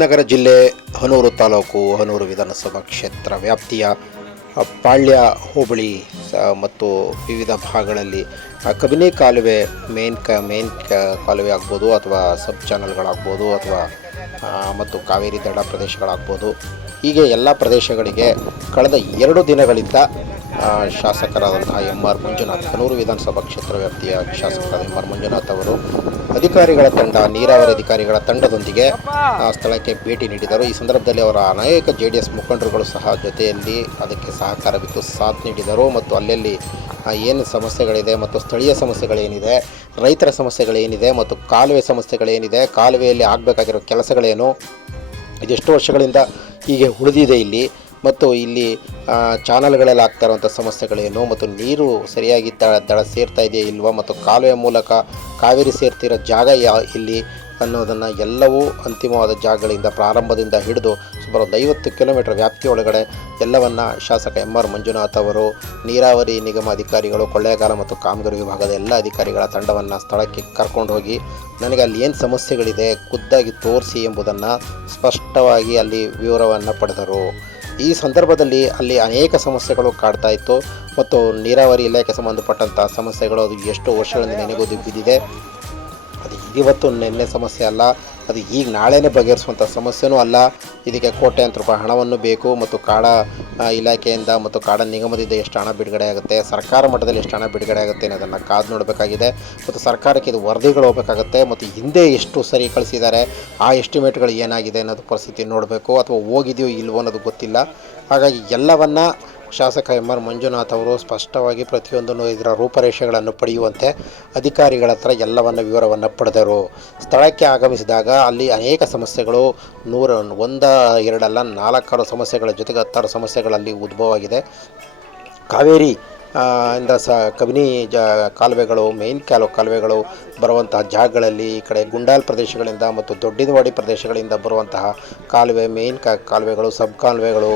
ಚಾಮರಾಜನಗರ ಜಿಲ್ಲೆ ಹನೂರು ತಾಲೂಕು ಹನೂರು ವಿಧಾನಸಭಾ ಕ್ಷೇತ್ರ ವ್ಯಾಪ್ತಿಯ ಪಾಳ್ಯ ಹೋಬಳಿ ಮತ್ತು ವಿವಿಧ ಭಾಗಗಳಲ್ಲಿ ಕಬಿನಿ ಕಾಲುವೆ ಮೇನ್ ಕಾಲುವೆ ಆಗ್ಬೋದು ಅಥವಾ ಸಬ್ ಚಾನಲ್ಗಳಾಗ್ಬೋದು ಅಥವಾ ಮತ್ತು ಕಾವೇರಿ ದಡ ಪ್ರದೇಶಗಳಾಗ್ಬೋದು. ಹೀಗೆ ಎಲ್ಲ ಪ್ರದೇಶಗಳಿಗೆ ಕಳೆದ 2 ದಿನಗಳಿಂದ ಶಾಸಕರಾದಂತಹ ಎಂ.ಆರ್. ಮಂಜುನಾಥ್, ಹನೂರು ವಿಧಾನಸಭಾ ಕ್ಷೇತ್ರ ವ್ಯಾಪ್ತಿಯ ಶಾಸಕರಾದ ಎಂ.ಆರ್. ಮಂಜುನಾಥ್ ಅವರು ಅಧಿಕಾರಿಗಳ ತಂಡ, ನೀರಾವರಿ ಅಧಿಕಾರಿಗಳ ತಂಡದೊಂದಿಗೆ ಸ್ಥಳಕ್ಕೆ ಭೇಟಿ ನೀಡಿದರು. ಈ ಸಂದರ್ಭದಲ್ಲಿ ಅವರ ಅನೇಕ JDS ಮುಖಂಡರುಗಳು ಸಹ ಜೊತೆಯಲ್ಲಿ ಅದಕ್ಕೆ ಸಹಕಾರವಿತ್ತು, ಸಾಥ್ ನೀಡಿದರು. ಮತ್ತು ಅಲ್ಲಲ್ಲಿ ಏನು ಸಮಸ್ಯೆಗಳಿದೆ ಮತ್ತು ಸ್ಥಳೀಯ ಸಮಸ್ಯೆಗಳೇನಿದೆ, ರೈತರ ಸಮಸ್ಯೆಗಳೇನಿದೆ ಮತ್ತು ಕಾಲುವೆ ಸಮಸ್ಯೆಗಳೇನಿದೆ, ಕಾಲುವೆಯಲ್ಲಿ ಆಗಬೇಕಾಗಿರೋ ಕೆಲಸಗಳೇನು, ಇದೆಷ್ಟು ವರ್ಷಗಳಿಂದ ಹೀಗೆ ಉಳಿದಿದೆ ಇಲ್ಲಿ, ಮತ್ತು ಇಲ್ಲಿ ಚಾನಲ್ಗಳಲ್ಲಿ ಆಗ್ತಾ ಇರುವಂಥ ಸಮಸ್ಯೆಗಳೇನು, ಮತ್ತು ನೀರು ಸರಿಯಾಗಿ ದಡ ಸೇರ್ತಾ ಇದೆಯಾ ಇಲ್ವಾ, ಮತ್ತು ಕಾಲುವೆ ಮೂಲಕ ಕಾವೇರಿ ಸೇರ್ತಿರೋ ಜಾಗ ಇಲ್ಲಿ ಅನ್ನೋದನ್ನು ಎಲ್ಲವೂ ಅಂತಿಮವಾದ ಜಾಗಗಳಿಂದ ಪ್ರಾರಂಭದಿಂದ ಹಿಡಿದು ಸುಮಾರು 50 ಕಿಲೋಮೀಟರ್ ವ್ಯಾಪ್ತಿಯೊಳಗಡೆ ಎಲ್ಲವನ್ನು ಶಾಸಕ ಎಂ.ಆರ್. ಮಂಜುನಾಥ್ ಅವರು, ನೀರಾವರಿ ನಿಗಮ ಅಧಿಕಾರಿಗಳು, ಕೊಳ್ಳೇಗಾಲ ಮತ್ತು ಕಾಮಗಾರಿ ವಿಭಾಗದ ಎಲ್ಲ ಅಧಿಕಾರಿಗಳ ತಂಡವನ್ನು ಸ್ಥಳಕ್ಕೆ ಕರ್ಕೊಂಡು ಹೋಗಿ ನನಗೆ ಅಲ್ಲಿ ಏನು ಸಮಸ್ಯೆಗಳಿದೆ ಖುದ್ದಾಗಿ ತೋರಿಸಿ ಎಂಬುದನ್ನು ಸ್ಪಷ್ಟವಾಗಿ ಅಲ್ಲಿ ವಿವರವನ್ನು ಪಡೆದರು. ಈ ಸಂದರ್ಭದಲ್ಲಿ ಅಲ್ಲಿ ಅನೇಕ ಸಮಸ್ಯೆಗಳು ಕಾಡ್ತಾ ಇತ್ತು ಮತ್ತು ನೀರಾವರಿ ಇಲಾಖೆ ಸಂಬಂಧಪಟ್ಟಂಥ ಸಮಸ್ಯೆಗಳು ಅದು ಎಷ್ಟೋ ವರ್ಷಗಳಿಂದ ನೆನೆಗೋದು ಬಿದ್ದಿದೆ. ಅದು ಇವತ್ತು ನಿನ್ನೆ ಸಮಸ್ಯೆ ಅಲ್ಲ, ಅದು ಈಗ ನಾಳೆನೇ ಬಗೆಹರಿಸುವಂಥ ಸಮಸ್ಯೆನೂ ಅಲ್ಲ. ಇದಕ್ಕೆ ಕೋಟ್ಯಾಂತರ ರೂಪಾಯಿ ಹಣವನ್ನು ಬೇಕು ಮತ್ತು ಕಾಡ ಇಲಾಖೆಯಿಂದ ಮತ್ತು ಕಾಡ ನಿಗಮದಿಂದ ಎಷ್ಟು ಹಣ ಬಿಡುಗಡೆ ಆಗುತ್ತೆ, ಸರ್ಕಾರ ಮಟ್ಟದಲ್ಲಿ ಎಷ್ಟು ಹಣ ಬಿಡುಗಡೆ ಆಗುತ್ತೆ ಅನ್ನೋದನ್ನು ಕಾದು ನೋಡಬೇಕಾಗಿದೆ. ಮತ್ತು ಸರ್ಕಾರಕ್ಕೆ ಇದು ವರದಿಗಳು ಹೋಗಬೇಕಾಗುತ್ತೆ ಮತ್ತು ಹಿಂದೆ ಎಷ್ಟು ಸರಿ ಕಳಿಸಿದ್ದಾರೆ, ಆ ಎಸ್ಟಿಮೇಟ್ಗಳು ಏನಾಗಿದೆ ಅನ್ನೋದು ಪರಿಸ್ಥಿತಿ ನೋಡಬೇಕು, ಅಥವಾ ಹೋಗಿದೆಯೋ ಇಲ್ವೋ ಅನ್ನೋದು ಗೊತ್ತಿಲ್ಲ. ಹಾಗಾಗಿ ಎಲ್ಲವನ್ನು ಶಾಸಕ ಎಂ.ಆರ್. ಮಂಜುನಾಥ್ ಅವರು ಸ್ಪಷ್ಟವಾಗಿ ಪ್ರತಿಯೊಂದನ್ನು ಇದರ ರೂಪರೇಷೆಗಳನ್ನು ಪಡೆಯುವಂತೆ ಅಧಿಕಾರಿಗಳ ಹತ್ರ ಎಲ್ಲವನ್ನು ವಿವರವನ್ನು ಪಡೆದರು. ಸ್ಥಳಕ್ಕೆ ಆಗಮಿಸಿದಾಗ ಅಲ್ಲಿ ಅನೇಕ ಸಮಸ್ಯೆಗಳು 100 2 ಅಲ್ಲ 4 ಸಮಸ್ಯೆಗಳ ಜೊತೆಗೆ 10 ಸಮಸ್ಯೆಗಳಲ್ಲಿ ಉದ್ಭವ ಆಗಿದೆ. ಕಾವೇರಿ ಇಂದ ಕಬಿನಿ ಕಾಲುವೆಗಳು, ಮೇನ್ ಕಾಲುವೆಗಳು ಬರುವಂತಹ ಜಾಗಗಳಲ್ಲಿ ಈ ಕಡೆ ಗುಂಡಾಲ್ ಪ್ರದೇಶಗಳಿಂದ ಮತ್ತು ದೊಡ್ಡದವಾಡಿ ಪ್ರದೇಶಗಳಿಂದ ಬರುವಂತಹ ಕಾಲುವೆ, ಮೇನ್ ಕಾಲುವೆಗಳು, ಸಬ್ ಕಾಲುವೆಗಳು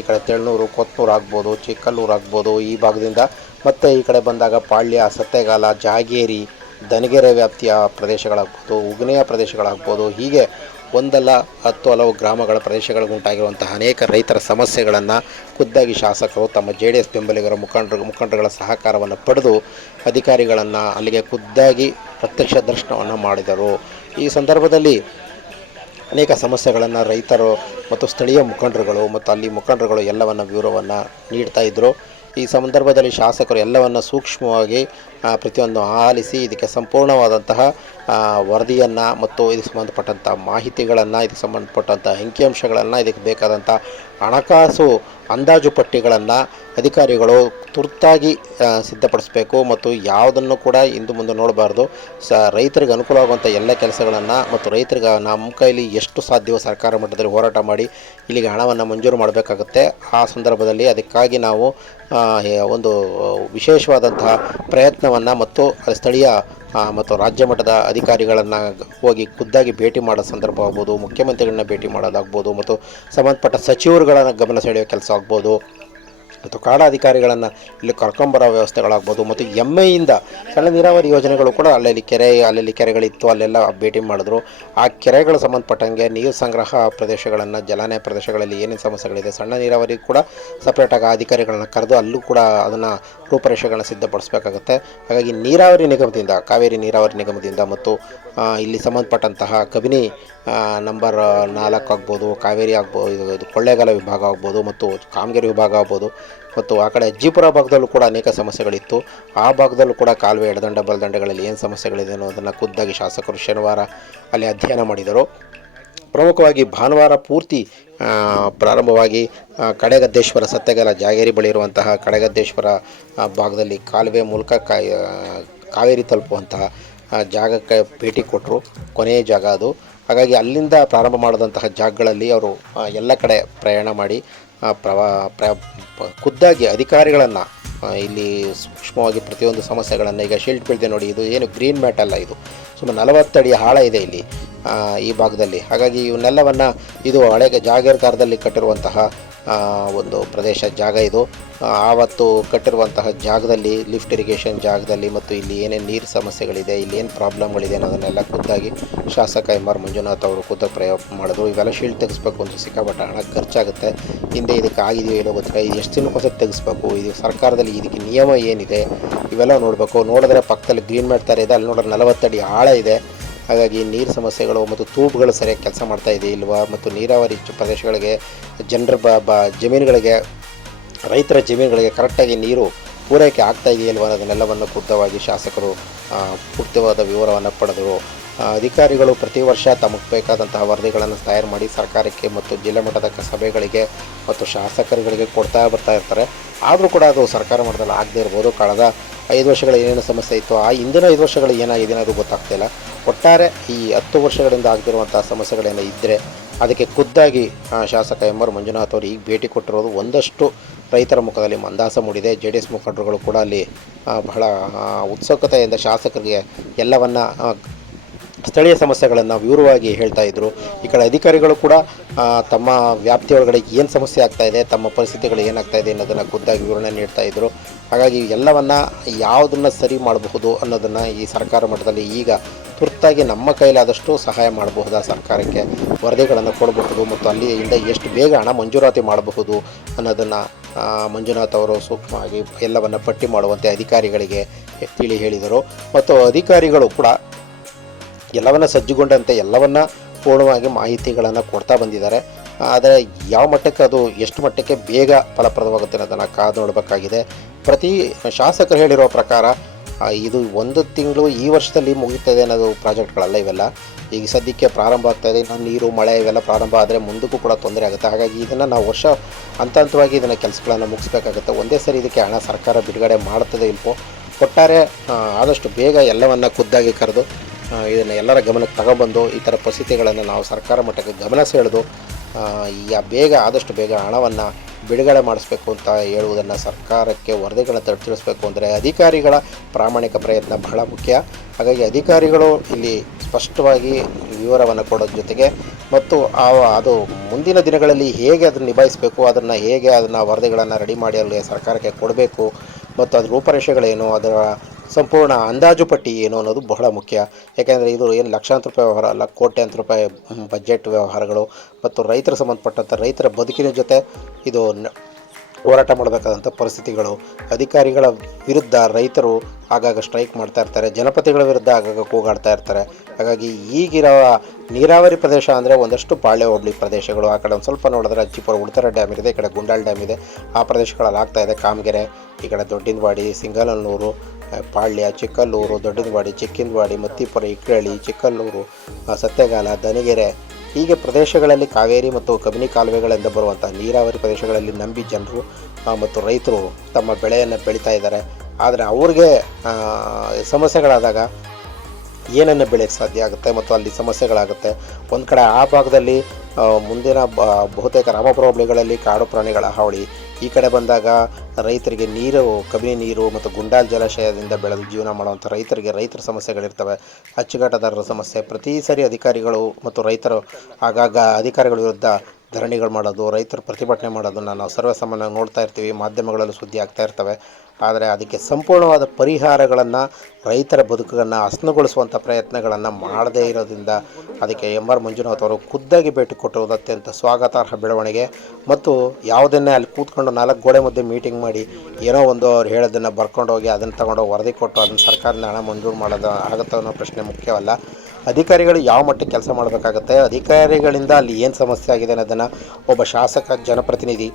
ಈ ಕಡೆ ತೆಳ್ನೂರು, ಕೊತ್ನೂರು ಆಗ್ಬೋದು, ಚಿಕ್ಕಲ್ಲೂರು ಆಗ್ಬೋದು ಈ ಭಾಗದಿಂದ, ಮತ್ತು ಈ ಕಡೆ ಬಂದಾಗ ಪಾಳ್ಯ, ಸತ್ತೆಗಾಲ, ಜಾಗೇರಿ, ದನಗೆರೆ ವ್ಯಾಪ್ತಿಯ ಪ್ರದೇಶಗಳಾಗ್ಬೋದು, ಉಗ್ನೆಯ ಪ್ರದೇಶಗಳಾಗ್ಬೋದು, ಹೀಗೆ ಒಂದಲ್ಲ 10 ಹಲವು ಗ್ರಾಮಗಳ ಪ್ರದೇಶಗಳಿಗೆ ಉಂಟಾಗಿರುವಂತಹ ಅನೇಕ ರೈತರ ಸಮಸ್ಯೆಗಳನ್ನು ಖುದ್ದಾಗಿ ಶಾಸಕರು ತಮ್ಮ JDS ಬೆಂಬಲಿಗರ ಮುಖಂಡರುಗಳ ಸಹಕಾರವನ್ನು ಪಡೆದು ಅಧಿಕಾರಿಗಳನ್ನು ಅಲ್ಲಿಗೆ ಖುದ್ದಾಗಿ ಪ್ರತ್ಯಕ್ಷ ದರ್ಶನವನ್ನು ಮಾಡಿದರು. ಈ ಸಂದರ್ಭದಲ್ಲಿ ಅನೇಕ ಸಮಸ್ಯೆಗಳನ್ನು ರೈತರು ಮತ್ತು ಸ್ಥಳೀಯ ಮುಖಂಡರುಗಳು ಮತ್ತು ಅಲ್ಲಿ ಮುಖಂಡರುಗಳು ಎಲ್ಲವನ್ನು ವಿವರವನ್ನು ನೀಡ್ತಾಯಿದ್ರು. ಈ ಸಂದರ್ಭದಲ್ಲಿ ಶಾಸಕರು ಎಲ್ಲವನ್ನು ಸೂಕ್ಷ್ಮವಾಗಿ ಪ್ರತಿಯೊಂದು ಆಲಿಸಿ ಇದಕ್ಕೆ ಸಂಪೂರ್ಣವಾದಂತಹ ವರದಿಯನ್ನು ಮತ್ತು ಇದಕ್ಕೆ ಸಂಬಂಧಪಟ್ಟಂಥ ಮಾಹಿತಿಗಳನ್ನು, ಇದಕ್ಕೆ ಸಂಬಂಧಪಟ್ಟಂಥ ಅಂಕಿಅಂಶಗಳನ್ನು, ಇದಕ್ಕೆ ಬೇಕಾದಂಥ ಹಣಕಾಸು ಅಂದಾಜು ಪಟ್ಟಿಗಳನ್ನು ಅಧಿಕಾರಿಗಳು ತುರ್ತಾಗಿ ಸಿದ್ಧಪಡಿಸಬೇಕು. ಮತ್ತು ಯಾವುದನ್ನು ಕೂಡ ಇಂದು ಮುಂದೆ ನೋಡಬಾರ್ದು. ರೈತರಿಗೆ ಅನುಕೂಲವಾಗುವಂಥ ಎಲ್ಲ ಕೆಲಸಗಳನ್ನು ಮತ್ತು ರೈತರಿಗೆ ನಮ್ಮ ಕೈಲಿ ಎಷ್ಟು ಸಾಧ್ಯವೋ ಸರ್ಕಾರ ಮಟ್ಟದಲ್ಲಿ ಹೋರಾಟ ಮಾಡಿ ಇಲ್ಲಿಗೆ ಹಣವನ್ನು ಮಂಜೂರು ಮಾಡಬೇಕಾಗುತ್ತೆ. ಆ ಸಂದರ್ಭದಲ್ಲಿ ಅದಕ್ಕಾಗಿ ನಾವು ಒಂದು ವಿಶೇಷವಾದಂತಹ ಪ್ರಯತ್ನವನ್ನು ಮತ್ತು ಸ್ಥಳೀಯ ಮತ್ತು ರಾಜ್ಯ ಮಟ್ಟದ ಅಧಿಕಾರಿಗಳನ್ನು ಹೋಗಿ ಖುದ್ದಾಗಿ ಭೇಟಿ ಮಾಡೋ ಸಂದರ್ಭ ಆಗ್ಬೋದು, ಮುಖ್ಯಮಂತ್ರಿಗಳನ್ನ ಭೇಟಿ ಮಾಡೋದಾಗ್ಬೋದು, ಮತ್ತು ಸಂಬಂಧಪಟ್ಟ ಸಚಿವರುಗಳನ್ನು ಗಮನ ಸೆಳೆಯೋ ಕೆಲಸ ಆಗ್ಬೋದು, ಮತ್ತು ಕಾಡ ಅಧಿಕಾರಿಗಳನ್ನು ಇಲ್ಲಿ ಕರ್ಕೊಂಬರೋ ವ್ಯವಸ್ಥೆಗಳಾಗ್ಬೋದು, ಮತ್ತು ಎಮ್ಮೆಯಿಂದ ಸಣ್ಣ ನೀರಾವರಿ ಯೋಜನೆಗಳು ಕೂಡ ಅಲ್ಲಲ್ಲಿ ಕೆರೆಗಳಿತ್ತು, ಅಲ್ಲೆಲ್ಲ ಭೇಟಿ ಮಾಡಿದ್ರು. ಆ ಕೆರೆಗಳು ಸಂಬಂಧಪಟ್ಟಂಗೆ ನೀರು ಸಂಗ್ರಹ ಪ್ರದೇಶಗಳನ್ನು, ಜಲಾನಯ ಪ್ರದೇಶಗಳಲ್ಲಿ ಏನೇನು ಸಮಸ್ಯೆಗಳಿದೆ, ಸಣ್ಣ ನೀರಾವರಿ ಕೂಡ ಸಪ್ರೇಟಾಗಿ ಅಧಿಕಾರಿಗಳನ್ನ ಕರೆದು ಅಲ್ಲೂ ಕೂಡ ಅದನ್ನು ರೂಪರೇಷೆಗಳನ್ನ ಸಿದ್ಧಪಡಿಸಬೇಕಾಗುತ್ತೆ. ಹಾಗಾಗಿ ನೀರಾವರಿ ನಿಗಮದಿಂದ, ಕಾವೇರಿ ನೀರಾವರಿ ನಿಗಮದಿಂದ ಮತ್ತು ಇಲ್ಲಿ ಸಂಬಂಧಪಟ್ಟಂತಹ ಕಬಿನಿ ನಂಬರ್ 4 ಆಗ್ಬೋದು, ಕಾವೇರಿ ಆಗ್ಬೋದು, ಇದು ಕೊಳ್ಳೇಗಾಲ ವಿಭಾಗ ಆಗ್ಬೋದು ಮತ್ತು ಕಾಮಗಾರಿ ವಿಭಾಗ ಆಗ್ಬೋದು, ಮತ್ತು ಆ ಕಡೆ ಅಜ್ಜಿಪುರ ಭಾಗದಲ್ಲೂ ಕೂಡ ಅನೇಕ ಸಮಸ್ಯೆಗಳಿತ್ತು. ಆ ಭಾಗದಲ್ಲೂ ಕೂಡ ಕಾಲುವೆ ಎಡದಂಡ ಬಲದಂಡೆಗಳಲ್ಲಿ ಏನು ಸಮಸ್ಯೆಗಳಿದೆ ಅನ್ನೋದನ್ನು ಖುದ್ದಾಗಿ ಶಾಸಕರು ಶನಿವಾರ ಅಲ್ಲಿ ಅಧ್ಯಯನ ಮಾಡಿದರು. ಪ್ರಮುಖವಾಗಿ ಭಾನುವಾರ ಪೂರ್ತಿ ಪ್ರಾರಂಭವಾಗಿ ಕಡೆಗದ್ದೇಶ್ವರ, ಸತ್ತೆಗಾಲ, ಜಾಗೇರಿ ಬಳಿ ಇರುವಂತಹ ಕಡೆಗದ್ದೇಶ್ವರ ಭಾಗದಲ್ಲಿ ಕಾಲುವೆ ಮೂಲಕ ಕಾವೇರಿ ತಲುಪುವಂತಹ ಜಾಗಕ್ಕೆ ಭೇಟಿ ಕೊಟ್ಟರು. ಕೊನೆಯ ಜಾಗ ಅದು. ಹಾಗಾಗಿ ಅಲ್ಲಿಂದ ಪ್ರಾರಂಭ ಮಾಡಿದಂತಹ ಜಾಗಗಳಲ್ಲಿ ಅವರು ಎಲ್ಲ ಕಡೆ ಪ್ರಯಾಣ ಮಾಡಿ ಖುದ್ದಾಗಿ ಅಧಿಕಾರಿಗಳನ್ನು ಇಲ್ಲಿ ಸೂಕ್ಷ್ಮವಾಗಿ ಪ್ರತಿಯೊಂದು ಸಮಸ್ಯೆಗಳನ್ನು, ಈಗ ಶೀಲ್ಡ್ ಬೀಳ್ದೆ ನೋಡಿ, ಇದು ಏನು ಗ್ರೀನ್ ಮ್ಯಾಟ್ ಅಲ್ಲ, ಇದು ಸುಮಾರು 40 ಅಡಿ ಆಳ ಇದೆ ಇಲ್ಲಿ ಈ ಭಾಗದಲ್ಲಿ. ಹಾಗಾಗಿ ಇವನ್ನೆಲ್ಲವನ್ನು ಇದು ಹಳೆಗೆ ಜಾಗೀರ್ದಾರದಲ್ಲಿ ಕಟ್ಟಿರುವಂತಹ ಒಂದು ಪ್ರದೇಶ ಜಾಗ ಇದು. ಆವತ್ತು ಕಟ್ಟಿರುವಂತಹ ಜಾಗದಲ್ಲಿ ಲಿಫ್ಟ್ ಇರಿಗೇಷನ್ ಜಾಗದಲ್ಲಿ ಮತ್ತು ಇಲ್ಲಿ ಏನೇನು ನೀರು ಸಮಸ್ಯೆಗಳಿದೆ, ಇಲ್ಲಿ ಏನು ಪ್ರಾಬ್ಲಮ್ಗಳಿದೆ ಅನ್ನೋದನ್ನೆಲ್ಲ ಖುದ್ದಾಗಿ ಶಾಸಕ ಎಂ ಆರ್ ಮಂಜುನಾಥ್ ಅವರು ಖುದ್ದಾಗಿ ಪ್ರಯೋಗ ಮಾಡಿದ್ರು. ಇವೆಲ್ಲ ಶೀಲ್ಡ್ ತೆಗೆಸ್ಬೇಕು ಅಂತ ಸಿಕ್ಕಾಪಟ್ಟೆ ಹಣ ಖರ್ಚಾಗುತ್ತೆ. ಹಿಂದೆ ಇದಕ್ಕೆ ಆಗಿದೆಯೋ ಇಲ್ಲೋ ಗೊತ್ತಿಲ್ಲ, ಇದು ಎಷ್ಟು ದಿನಕ್ಕೊಂದ್ಸತಿ ತೆಗೆಸ್ಬೇಕು, ಇದು ಸರ್ಕಾರದಲ್ಲಿ ಇದಕ್ಕೆ ನಿಯಮ ಏನಿದೆ ಇವೆಲ್ಲ ನೋಡಬೇಕು. ನೋಡಿದ್ರೆ ಪಕ್ಕದಲ್ಲಿ ಗ್ರೀನ್ ಮಾಡ್ತಾರೆ ಇದೆ, ಅಲ್ಲಿ ನೋಡಿದ್ರೆ 40 ಅಡಿ ಆಳ ಇದೆ. ಹಾಗಾಗಿ ನೀರು ಸಮಸ್ಯೆಗಳು ಮತ್ತು ತೂಬುಗಳು ಸರಿಯಾಗಿ ಕೆಲಸ ಮಾಡ್ತಾ ಇದೆ ಇಲ್ವಾ, ಮತ್ತು ನೀರಾವರಿ ಪ್ರದೇಶಗಳಿಗೆ ಜನರ ಜಮೀನುಗಳಿಗೆ, ರೈತರ ಜಮೀನುಗಳಿಗೆ ಕರೆಕ್ಟಾಗಿ ನೀರು ಪೂರೈಕೆ ಆಗ್ತಾ ಇದೆಯಲ್ವ ಅನ್ನೋದನ್ನೆಲ್ಲವನ್ನು ಖುದ್ದವಾಗಿ ಶಾಸಕರು ಪೂರ್ತಿವಾದ ವಿವರವನ್ನು ಪಡೆದರು. ಅಧಿಕಾರಿಗಳು ಪ್ರತಿ ವರ್ಷ ತಮಗೆ ಬೇಕಾದಂತಹ ವರದಿಗಳನ್ನು ತಯಾರು ಮಾಡಿ ಸರ್ಕಾರಕ್ಕೆ ಮತ್ತು ಜಿಲ್ಲಾ ಮಟ್ಟದ ಸಭೆಗಳಿಗೆ ಮತ್ತು ಶಾಸಕರುಗಳಿಗೆ ಕೊಡ್ತಾ ಬರ್ತಾ ಇರ್ತಾರೆ. ಆದರೂ ಕೂಡ ಅದು ಸರ್ಕಾರ ಮಟ್ಟದಲ್ಲಿ ಆಗದೇ ಇರ್ಬೋದು. ಕಳೆದ 5 ವರ್ಷಗಳ ಏನೇನು ಸಮಸ್ಯೆ ಇತ್ತು, ಆ ಹಿಂದಿನ 5 ವರ್ಷಗಳು ಏನಾಗಿದೆ ಅದು ಗೊತ್ತಾಗ್ತಿಲ್ಲ. ಒಟ್ಟಾರೆ ಈ 10 ವರ್ಷಗಳಿಂದ ಆಗದಿರುವಂಥ ಸಮಸ್ಯೆಗಳೇನೋ ಇದ್ದರೆ ಅದಕ್ಕೆ ಖುದ್ದಾಗಿ ಶಾಸಕ ಎಂ ಆರ್ ಮಂಜುನಾಥ್ ಅವರು ಈಗ ಭೇಟಿ ಕೊಟ್ಟಿರೋದು ಒಂದಷ್ಟು ರೈತರ ಮುಖದಲ್ಲಿ ಮಂದಹಾಸ ಮೂಡಿದೆ. JDS ಮುಖಂಡರುಗಳು ಕೂಡ ಅಲ್ಲಿ ಬಹಳ ಉತ್ಸುಕತೆಯಿಂದ ಶಾಸಕರಿಗೆ ಎಲ್ಲವನ್ನ ಸ್ಥಳೀಯ ಸಮಸ್ಯೆಗಳನ್ನು ವಿವರವಾಗಿ ಹೇಳ್ತಾ ಇದ್ದರು. ಈ ಕಡೆ ಅಧಿಕಾರಿಗಳು ಕೂಡ ತಮ್ಮ ವ್ಯಾಪ್ತಿಯೊಳಗಡೆ ಏನು ಸಮಸ್ಯೆ ಆಗ್ತಾಯಿದೆ, ತಮ್ಮ ಪರಿಸ್ಥಿತಿಗಳು ಏನಾಗ್ತಾಯಿದೆ ಅನ್ನೋದನ್ನು ಖುದ್ದಾಗಿ ವಿವರಣೆ ನೀಡ್ತಾ ಇದ್ದರು. ಹಾಗಾಗಿ ಎಲ್ಲವನ್ನು ಯಾವುದನ್ನು ಸರಿ ಮಾಡಬಹುದು ಅನ್ನೋದನ್ನು ಈ ಸರ್ಕಾರ ಮಟ್ಟದಲ್ಲಿ ಈಗ ತುರ್ತಾಗಿ ನಮ್ಮ ಕೈಲಾದಷ್ಟು ಸಹಾಯ ಮಾಡಬಹುದಾ, ಸರ್ಕಾರಕ್ಕೆ ವರದಿಗಳನ್ನು ಕೊಡಬಹುದು ಮತ್ತು ಅಲ್ಲಿಂದ ಎಷ್ಟು ಬೇಗ ಹಣ ಮಂಜೂರಾತಿ ಮಾಡಬಹುದು ಅನ್ನೋದನ್ನು ಮಂಜುನಾಥ್ ಅವರು ಸೂಕ್ಷ್ಮವಾಗಿ ಎಲ್ಲವನ್ನು ಪಟ್ಟಿ ಮಾಡುವಂತೆ ಅಧಿಕಾರಿಗಳಿಗೆ ತಿಳಿ ಹೇಳಿದರು. ಮತ್ತು ಅಧಿಕಾರಿಗಳು ಕೂಡ ಎಲ್ಲವನ್ನ ಸಜ್ಜುಗೊಂಡಂತೆ ಎಲ್ಲವನ್ನ ಪೂರ್ಣವಾಗಿ ಮಾಹಿತಿಗಳನ್ನು ಕೊಡ್ತಾ ಬಂದಿದ್ದಾರೆ. ಆದರೆ ಯಾವ ಮಟ್ಟಕ್ಕೆ ಅದು ಎಷ್ಟು ಮಟ್ಟಕ್ಕೆ ಬೇಗ ಫಲಪ್ರದವಾಗುತ್ತೆ ಅನ್ನೋದನ್ನು ಕಾದು ನೋಡಬೇಕಾಗಿದೆ. ಪ್ರತಿ ಶಾಸಕರು ಹೇಳಿರೋ ಪ್ರಕಾರ ಇದು 1 ತಿಂಗಳು ಈ ವರ್ಷದಲ್ಲಿ ಮುಗಿತದೆ ಅನ್ನೋದು ಪ್ರಾಜೆಕ್ಟ್ಗಳಲ್ಲ ಇವೆಲ್ಲ. ಈಗ ಸದ್ಯಕ್ಕೆ ಪ್ರಾರಂಭ ಆಗ್ತಾಯಿದೆ, ಇನ್ನು ನೀರು ಮಳೆ ಇವೆಲ್ಲ ಪ್ರಾರಂಭ ಆದರೆ ಮುಂದಕ್ಕೂ ಕೂಡ ತೊಂದರೆ ಆಗುತ್ತೆ. ಹಾಗಾಗಿ ಇದನ್ನು ನಾವು ವರ್ಷ ಹಂತವಾಗಿ ಇದನ್ನು ಕೆಲಸಗಳನ್ನು ಮುಗಿಸ್ಬೇಕಾಗುತ್ತೆ. ಒಂದೇ ಸರಿ ಇದಕ್ಕೆ ಹಣ ಸರ್ಕಾರ ಬಿಡುಗಡೆ ಮಾಡ್ತದೆ ಇಲ್ವೋ. ಒಟ್ಟಾರೆ ಆದಷ್ಟು ಬೇಗ ಎಲ್ಲವನ್ನು ಖುದ್ದಾಗಿ ಕರೆದು ಇದನ್ನು ಎಲ್ಲರ ಗಮನಕ್ಕೆ ತಗೊಬಂದು ಈ ಥರ ಪರಿಸ್ಥಿತಿಗಳನ್ನು ನಾವು ಸರ್ಕಾರ ಮಟ್ಟಕ್ಕೆ ಗಮನ ಸೆಳೆದು ಆದಷ್ಟು ಬೇಗ ಹಣವನ್ನು ಬಿಡುಗಡೆ ಮಾಡಿಸ್ಬೇಕು ಅಂತ ಹೇಳುವುದನ್ನು ಸರ್ಕಾರಕ್ಕೆ ವರದಿಗಳನ್ನು ತಿಳಿಸ್ಬೇಕು. ಅಂದರೆ ಅಧಿಕಾರಿಗಳ ಪ್ರಾಮಾಣಿಕ ಪ್ರಯತ್ನ ಬಹಳ ಮುಖ್ಯ. ಹಾಗಾಗಿ ಅಧಿಕಾರಿಗಳು ಇಲ್ಲಿ ಸ್ಪಷ್ಟವಾಗಿ ವಿವರವನ್ನು ಕೊಡೋದ್ರ ಜೊತೆಗೆ ಮತ್ತು ಅದು ಮುಂದಿನ ದಿನಗಳಲ್ಲಿ ಹೇಗೆ ಅದನ್ನು ನಿಭಾಯಿಸಬೇಕು, ಅದನ್ನು ವರದಿಗಳನ್ನು ರೆಡಿ ಮಾಡಿ ಅಲ್ಲಿ ಸರ್ಕಾರಕ್ಕೆ ಕೊಡಬೇಕು ಮತ್ತು ಅದರ ರೂಪರೇಷೆಗಳೇನು, ಅದರ ಸಂಪೂರ್ಣ ಅಂದಾಜು ಪಟ್ಟಿ ಏನು ಅನ್ನೋದು ಬಹಳ ಮುಖ್ಯ. ಯಾಕೆಂದರೆ ಇದು ಏನು ಲಕ್ಷಾಂತರ ರೂಪಾಯಿ ವ್ಯವಹಾರ ಅಲ್ಲ, ಕೋಟ್ಯಾಂತರ ರೂಪಾಯಿ ಬಜೆಟ್ ವ್ಯವಹಾರಗಳು ಮತ್ತು ರೈತರ ಸಂಬಂಧಪಟ್ಟಂಥ ರೈತರ ಬದುಕಿನ ಜೊತೆ ಇದು ಹೋರಾಟ ಮಾಡಬೇಕಾದಂಥ ಪರಿಸ್ಥಿತಿಗಳು. ಅಧಿಕಾರಿಗಳ ವಿರುದ್ಧ ರೈತರು ಆಗಾಗ ಸ್ಟ್ರೈಕ್ ಮಾಡ್ತಾ ಇರ್ತಾರೆ, ಜನಪತಿಗಳ ವಿರುದ್ಧ ಆಗಾಗ ಕೂಗಾಡ್ತಾ ಇರ್ತಾರೆ. ಹಾಗಾಗಿ ಈಗಿರೋ ನೀರಾವರಿ ಪ್ರದೇಶ ಅಂದರೆ ಒಂದಷ್ಟು ಪಾಳ್ಯ ಹೋಬಳಿ ಪ್ರದೇಶಗಳು. ಆ ಕಡೆ ಒಂದು ಸ್ವಲ್ಪ ನೋಡಿದ್ರೆ ಅಜ್ಜಿಪುರ ಉಳ್ತರ ಡ್ಯಾಮ್ ಇದೆ, ಈ ಕಡೆ ಗುಂಡಾಲ್ ಡ್ಯಾಮ್ ಇದೆ. ಆ ಪ್ರದೇಶಗಳಲ್ಲಿ ಆಗ್ತಾಯಿದೆ ಕಾಮಗೆರೆ, ಈ ಕಡೆ ದೊಡ್ಡಿನವಾಡಿ, ಸಿಂಗನಲ್ಲೂರು, ಪಾಳ್ಯ, ಚಿಕ್ಕಲ್ಲೂರು, ದೊಡ್ಡಿನವಾಡಿ, ಚಿಕ್ಕಿನವಾಡಿ, ಮತ್ತಿಪುರ, ಇಕ್ಕಳಳ್ಳಿ, ಚಿಕ್ಕಲ್ಲೂರು, ಸತ್ಯಗಾಲ, ದನಿಗೆರೆ ಹೀಗೆ ಪ್ರದೇಶಗಳಲ್ಲಿ ಕಾವೇರಿ ಮತ್ತು ಕಬಿನಿ ಕಾಲುವೆಗಳಿಂದ ಬರುವಂಥ ನೀರಾವರಿ ಪ್ರದೇಶಗಳಲ್ಲಿ ನಂಬಿ ಜನರು ಮತ್ತು ರೈತರು ತಮ್ಮ ಬೆಳೆಯನ್ನು ಬೆಳೀತಾ ಇದ್ದಾರೆ. ಆದರೆ ಅವ್ರಿಗೆ ಸಮಸ್ಯೆಗಳಾದಾಗ ಏನನ್ನು ಬೆಳೆಯೋಕ್ಕೆ ಸಾಧ್ಯ ಆಗುತ್ತೆ ಮತ್ತು ಅಲ್ಲಿ ಸಮಸ್ಯೆಗಳಾಗುತ್ತೆ. ಒಂದು ಕಡೆ ಆ ಭಾಗದಲ್ಲಿ ಮುಂದಿನ ಬಹುತೇಕ ರಾಮಪುರ ಹೋಬಳಿಗಳಲ್ಲಿ ಕಾಡು ಪ್ರಾಣಿಗಳ ಹಾವಳಿ, ಈ ಕಡೆ ಬಂದಾಗ ರೈತರಿಗೆ ನೀರು, ಕಬಿನಿ ನೀರು ಮತ್ತು ಗುಂಡಾಲ್ ಜಲಾಶಯದಿಂದ ಬೆಳೆದು ಜೀವನ ಮಾಡುವಂಥ ರೈತರ ಸಮಸ್ಯೆಗಳಿರ್ತವೆ. ಅಚ್ಚುಕಟ್ಟುದಾರರ ಸಮಸ್ಯೆ. ಪ್ರತಿ ಸರಿ ಅಧಿಕಾರಿಗಳು ಮತ್ತು ರೈತರು ಆಗಾಗ ಅಧಿಕಾರಿಗಳ ವಿರುದ್ಧ ಧರಣಿಗಳು ಮಾಡೋದು, ರೈತರು ಪ್ರತಿಭಟನೆ ಮಾಡೋದನ್ನು ನಾವು ಸರ್ವೇಸಾಮಾನ್ಯವಾಗಿ ನೋಡ್ತಾ ಇರ್ತೀವಿ, ಮಾಧ್ಯಮಗಳಲ್ಲೂ ಸುದ್ದಿ ಆಗ್ತಾ ಇರ್ತವೆ. ಆದರೆ ಅದಕ್ಕೆ ಸಂಪೂರ್ಣವಾದ ಪರಿಹಾರಗಳನ್ನು, ರೈತರ ಬದುಕನ್ನು ಹಸನುಗೊಳಿಸುವಂಥ ಪ್ರಯತ್ನಗಳನ್ನು ಮಾಡದೇ ಇರೋದ್ರಿಂದ ಅದಕ್ಕೆ ಎಂ ಆರ್ ಮಂಜುನಾಥ್ ಅವರು ಖುದ್ದಾಗಿ ಭೇಟಿ ಕೊಟ್ಟಿರುವುದು ಅತ್ಯಂತ ಸ್ವಾಗತಾರ್ಹ ಬೆಳವಣಿಗೆ. ಮತ್ತು ಯಾವುದನ್ನೇ ಅಲ್ಲಿ ಕೂತ್ಕೊಂಡು 4 ಗೋಡೆ ಮಧ್ಯೆ ಮೀಟಿಂಗ್ ಮಾಡಿ ಏನೋ ಒಂದು ಅವ್ರು ಹೇಳೋದನ್ನು ಬರ್ಕೊಂಡು ಹೋಗಿ ಅದನ್ನು ತಗೊಂಡೋಗಿ ವರದಿ ಕೊಟ್ಟು ಅದನ್ನು ಸರ್ಕಾರದಿಂದ ಹಣ ಮಂಜೂರು ಮಾಡೋದು ಆಗುತ್ತೋ ಅನ್ನೋ ಪ್ರಶ್ನೆ ಮುಖ್ಯವಲ್ಲ. ಅಧಿಕಾರಿಗಳು ಯಾವ ಮಟ್ಟಕ್ಕೆ ಕೆಲಸ ಮಾಡಬೇಕಾಗತ್ತೆ, ಅಧಿಕಾರಿಗಳಿಂದ ಅಲ್ಲಿ ಏನು ಸಮಸ್ಯೆ ಆಗಿದೆ ಅನ್ನೋದನ್ನು ಒಬ್ಬ ಶಾಸಕ, ಜನಪ್ರತಿನಿಧಿ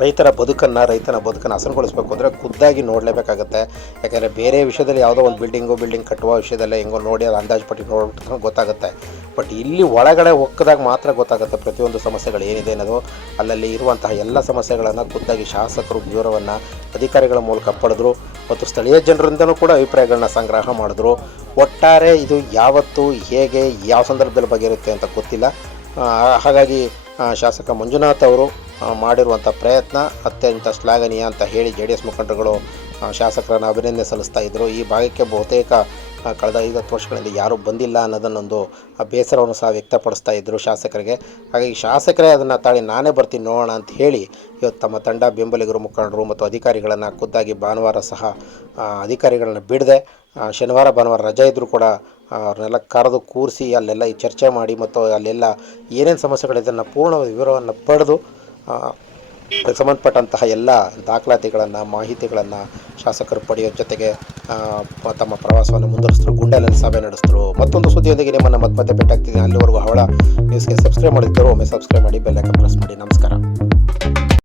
ರೈತನ ಬದುಕನ್ನು ಹಸನುಗೊಳಿಸಬೇಕು ಅಂದರೆ ಖುದ್ದಾಗಿ ನೋಡಲೇಬೇಕಾಗತ್ತೆ. ಯಾಕೆಂದರೆ ಬೇರೆ ವಿಷಯದಲ್ಲಿ ಯಾವುದೋ ಒಂದು ಬಿಲ್ಡಿಂಗ್ ಕಟ್ಟುವ ವಿಷಯದಲ್ಲೇ ಹೆಂಗೋ ನೋಡಿ ಅದು ಅಂದಾಜು ಪಟ್ಟಿ ನೋಡ್ಬಿಟ್ಟು ಗೊತ್ತಾಗುತ್ತೆ. ಬಟ್ ಇಲ್ಲಿ ಒಳಗಡೆ ಹೋಗ್ದಾಗ ಮಾತ್ರ ಗೊತ್ತಾಗುತ್ತೆ ಪ್ರತಿಯೊಂದು ಸಮಸ್ಯೆಗಳು ಏನಿದೆ ಅನ್ನೋದು. ಅಲ್ಲಲ್ಲಿ ಇರುವಂತಹ ಎಲ್ಲ ಸಮಸ್ಯೆಗಳನ್ನು ಖುದ್ದಾಗಿ ಶಾಸಕರು ವಿವರವನ್ನು ಅಧಿಕಾರಿಗಳ ಮೂಲಕ ಪಡೆದರು ಮತ್ತು ಸ್ಥಳೀಯ ಜನರಿಂದನೂ ಕೂಡ ಅಭಿಪ್ರಾಯಗಳನ್ನ ಸಂಗ್ರಹ ಮಾಡಿದ್ರು. ಒಟ್ಟಾರೆ ಇದು ಯಾವತ್ತು, ಹೇಗೆ, ಯಾವ ಸಂದರ್ಭದಲ್ಲಿ ಬಗೆಯಿರುತ್ತೆ ಅಂತ ಗೊತ್ತಿಲ್ಲ. ಹಾಗಾಗಿ ಶಾಸಕ ಮಂಜುನಾಥ್ ಅವರು ಮಾಡಿರುವಂಥ ಪ್ರಯತ್ನ ಅತ್ಯಂತ ಶ್ಲಾಘನೀಯ ಅಂತ ಹೇಳಿ JDS ಮುಖಂಡರುಗಳು ಶಾಸಕರನ್ನು ಅಭಿನಂದನೆ ಸಲ್ಲಿಸ್ತಾ ಇದ್ದರು. ಈ ಭಾಗಕ್ಕೆ ಬಹುತೇಕ ಕಳೆದ 5-10 ವರ್ಷಗಳಿಂದ ಯಾರೂ ಬಂದಿಲ್ಲ ಅನ್ನೋದನ್ನೊಂದು ಬೇಸರವನ್ನು ಸಹ ವ್ಯಕ್ತಪಡಿಸ್ತಾ ಇದ್ದರು ಶಾಸಕರಿಗೆ. ಹಾಗಾಗಿ ಶಾಸಕರೇ ಅದನ್ನು ತಾಳಿ ನಾನೇ ಬರ್ತೀನಿ ನೋಡೋಣ ಅಂತ ಹೇಳಿ ಇವತ್ತು ತಮ್ಮ ತಂಡ, ಬೆಂಬಲಿಗರು, ಮುಖಂಡರು ಮತ್ತು ಅಧಿಕಾರಿಗಳನ್ನು ಖುದ್ದಾಗಿ ಭಾನುವಾರ ಸಹ ಅಧಿಕಾರಿಗಳನ್ನ ಬಿಡದೆ ಶನಿವಾರ ಭಾನುವಾರ ರಜೆ ಇದ್ದರೂ ಕೂಡ ಅವ್ರನ್ನೆಲ್ಲ ಕರೆದು ಕೂರಿಸಿ ಅಲ್ಲೆಲ್ಲ ಈ ಚರ್ಚೆ ಮಾಡಿ ಮತ್ತು ಅಲ್ಲೆಲ್ಲ ಏನೇನು ಸಮಸ್ಯೆಗಳಿದೆ ಅದನ್ನು ಪೂರ್ಣ ವಿವರವನ್ನು ಪಡೆದು ಅದಕ್ಕೆ ಸಂಬಂಧಪಟ್ಟಂತಹ ಎಲ್ಲ ದಾಖಲಾತಿಗಳನ್ನು, ಮಾಹಿತಿಗಳನ್ನು ಶಾಸಕರು ಪಡೆಯೋ ಜೊತೆಗೆ ತಮ್ಮ ಪ್ರವಾಸವನ್ನು ಮುಂದುವರಿಸಿದ್ರು. ಗುಂಡಲಲ್ಲಿ ಸಭೆ ನಡೆಸಿದ್ರು. ಮತ್ತೊಂದು ಸುದ್ದಿಯೊಂದಿಗೆ ನಿಮ್ಮನ್ನು ಮತ್ತೆ ಭೇಟಿ ಆಗ್ತಿದ್ದೀನಿ. ಅಲ್ಲಿವರೆಗೂ ಹವಳ ನ್ಯೂಸ್ಗೆ ಸಬ್ಸ್ಕ್ರೈಬ್ ಮಾಡಿದ್ದರು ಒಮ್ಮೆ ಸಬ್ಸ್ಕ್ರೈಬ್ ಮಾಡಿ, ಬೆಲ್ ಐಕಾನ್ ಪ್ರೆಸ್ ಮಾಡಿ. ನಮಸ್ಕಾರ.